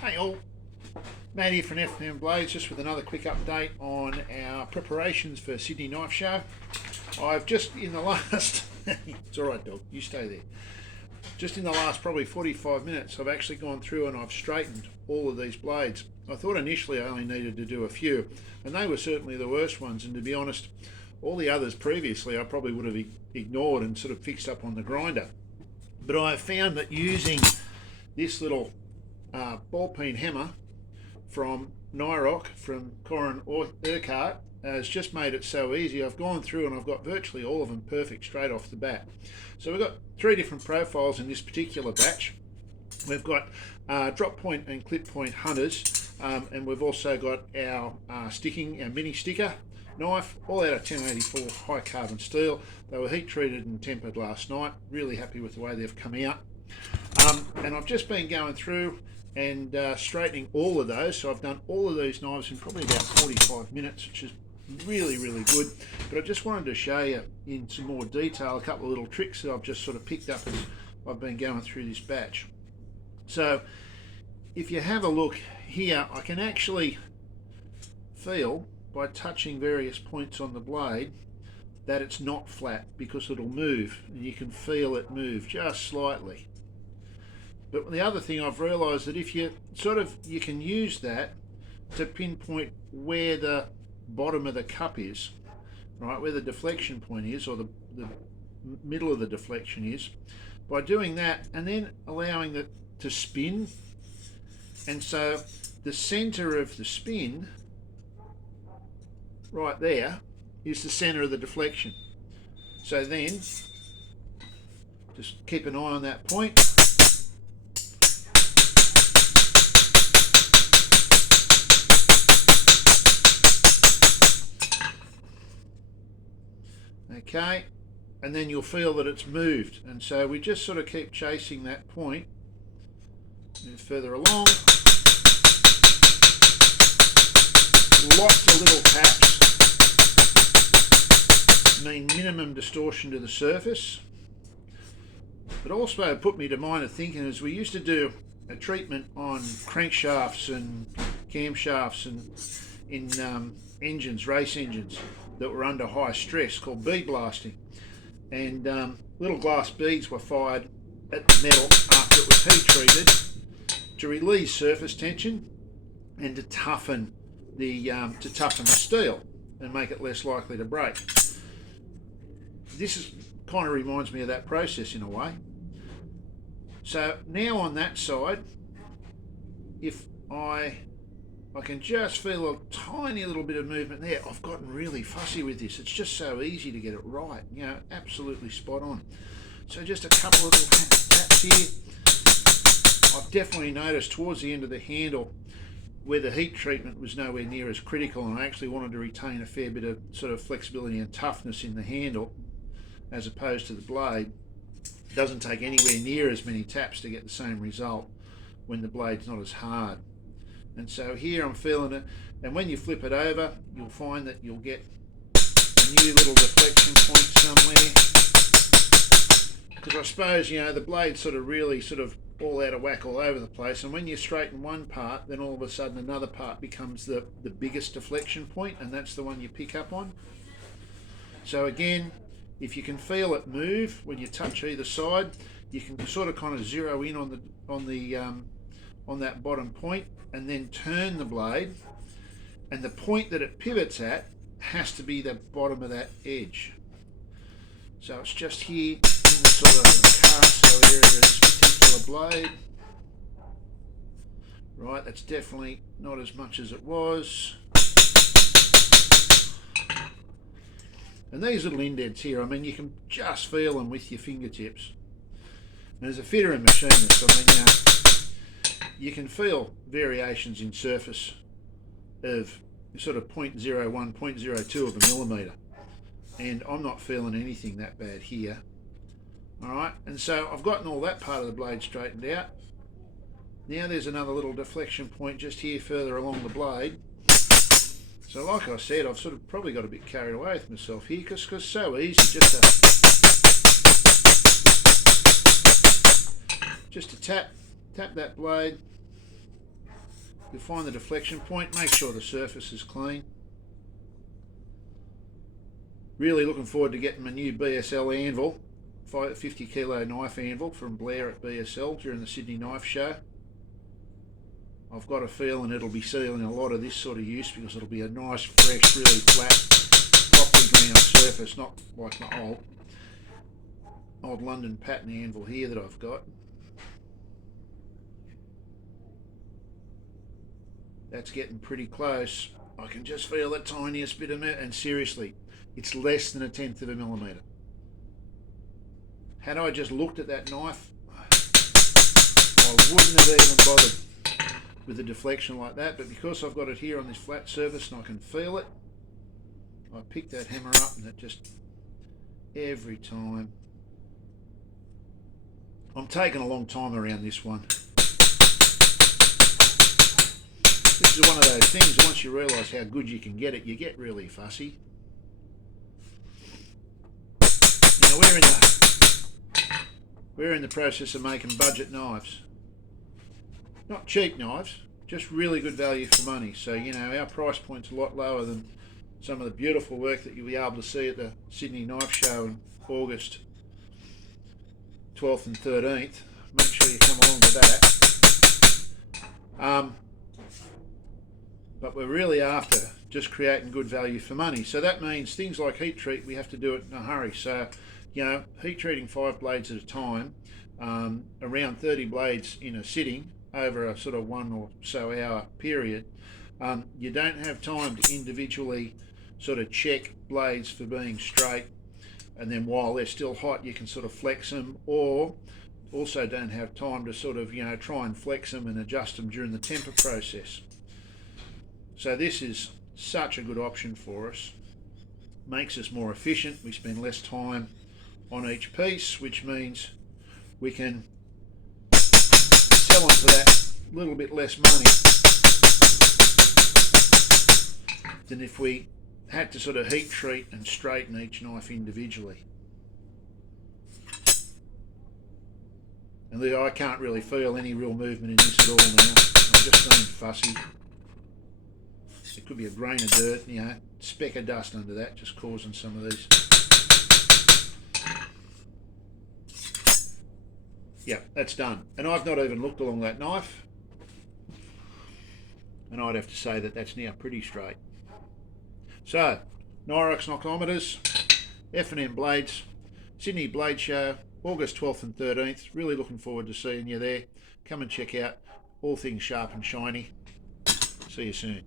Hey all, Matt here from F&M Blades, just with another quick update on our preparations for Sydney Knife Show. I've just in the last, it's alright dog, you stay there. Just in the last probably 45 minutes, I've actually gone through and I've straightened all of these blades. I thought initially I only needed to do a few, and they were certainly the worst ones, and to be honest, all the others previously I probably would have ignored and sort of fixed up on the grinder. But I found that using this little ball peen hammer from Nyrock from Corin Urquhart has just made it so easy. I've gone through and I've got virtually all of them perfect straight off the bat. So we've got three different profiles in this particular batch. We've got drop point and clip point hunters, and we've also got our mini sticker knife, all out of 1084 high carbon steel. They were heat treated and tempered last night. Really happy with the way they've come out. And I've just been going through and straightening all of those. So I've done all of these knives in probably about 45 minutes, which is really good. But I just wanted to show you in some more detail a couple of little tricks that I've just sort of picked up as I've been going through this batch. So if you have a look here, I can actually feel by touching various points on the blade that it's not flat, because it'll move, and you can feel it move just slightly. But the other thing I've realised that if you you can use that to pinpoint where the bottom of the cup is, right, where the deflection point is, or the middle of the deflection is, by doing that and then allowing it to spin. And so the centre of the spin right there is the centre of the deflection. So then just keep an eye on that point. Okay, and then you'll feel that it's moved, and so we just sort of keep chasing that point, move further along. Lots of little taps mean minimum distortion to the surface. But also put me to mind of thinking is we used to do a treatment on crankshafts and camshafts and in engines, race engines that were under high stress, called bead blasting, and little glass beads were fired at the metal after it was heat treated to release surface tension and to toughen the steel and make it less likely to break. This kind of reminds me of that process in a way. So now on that side, if I can just feel a tiny little bit of movement there. I've gotten really fussy with this. It's just so easy to get it right, you know, absolutely spot on. So just a couple of little taps here. I've definitely noticed towards the end of the handle where the heat treatment was nowhere near as critical, and I actually wanted to retain a fair bit of sort of flexibility and toughness in the handle as opposed to the blade. It doesn't take anywhere near as many taps to get the same result when the blade's not as hard. And so here I'm feeling it, and when you flip it over, you'll find that you'll get a new little deflection point somewhere. Because I suppose, you know, the blade's really all out of whack all over the place, and when you straighten one part, then all of a sudden another part becomes the biggest deflection point, and that's the one you pick up on. So again, if you can feel it move when you touch either side, you can kind of zero in on that bottom point, and then turn the blade, and the point that it pivots at has to be the bottom of that edge. So it's just here in the sort of carousel area of this particular blade. Right, that's definitely not as much as it was. And these little indents here, I mean, you can just feel them with your fingertips. And as a fitter and machinist, I mean, you can feel variations in surface of sort of 0.01, 0.02 of a millimetre, and I'm not feeling anything that bad here. Alright, and so I've gotten all that part of the blade straightened out. Now there's another little deflection point just here further along the blade. So like I said, I've sort of probably got a bit carried away with myself here, because it's so easy just to tap that blade, You'll find the deflection point, make sure the surface is clean. Really looking forward to getting my new BSL anvil, 50 kilo knife anvil from Blair at BSL during the Sydney Knife Show. I've got a feeling it'll be sealing a lot of this sort of use because it'll be a nice, fresh, really flat, properly ground surface, not like my old London pattern anvil here that I've got. That's getting pretty close. I can just feel the tiniest bit of it, and seriously, it's less than 1/10 of a millimetre. Had I just looked at that knife, I wouldn't have even bothered with the deflection like that, but because I've got it here on this flat surface and I can feel it, I pick that hammer up and it just, every time. I'm taking a long time around this one. This is one of those things, once you realise how good you can get it, you get really fussy. Now we're in the process of making budget knives. Not cheap knives, just really good value for money. So, you know, our price point's a lot lower than some of the beautiful work that you'll be able to see at the Sydney Knife Show in August 12th and 13th. Make sure you come along to that. But we're really after just creating good value for money. So that means things like heat treat, we have to do it in a hurry. So, you know, heat treating 5 blades at a time, around 30 blades in a sitting over a sort of 1 or so hour period. You don't have time to individually sort of check blades for being straight, and then while they're still hot you can sort of flex them, or also don't have time to sort of, you know, try and flex them and adjust them during the temper process. So this is such a good option for us. Makes us more efficient. We spend less time on each piece, which means we can sell them for that little bit less money than if we had to sort of heat treat and straighten each knife individually. And I can't really feel any real movement in this at all now. I'm just being fussy. It could be a grain of dirt, you know, speck of dust under that, just causing some of these. Yeah, that's done. And I've not even looked along that knife. And I'd have to say that that's now pretty straight. So, Nyrox Knocktometers, F&M Blades, Sydney Blade Show, August 12th and 13th. Really looking forward to seeing you there. Come and check out all things sharp and shiny. See you soon.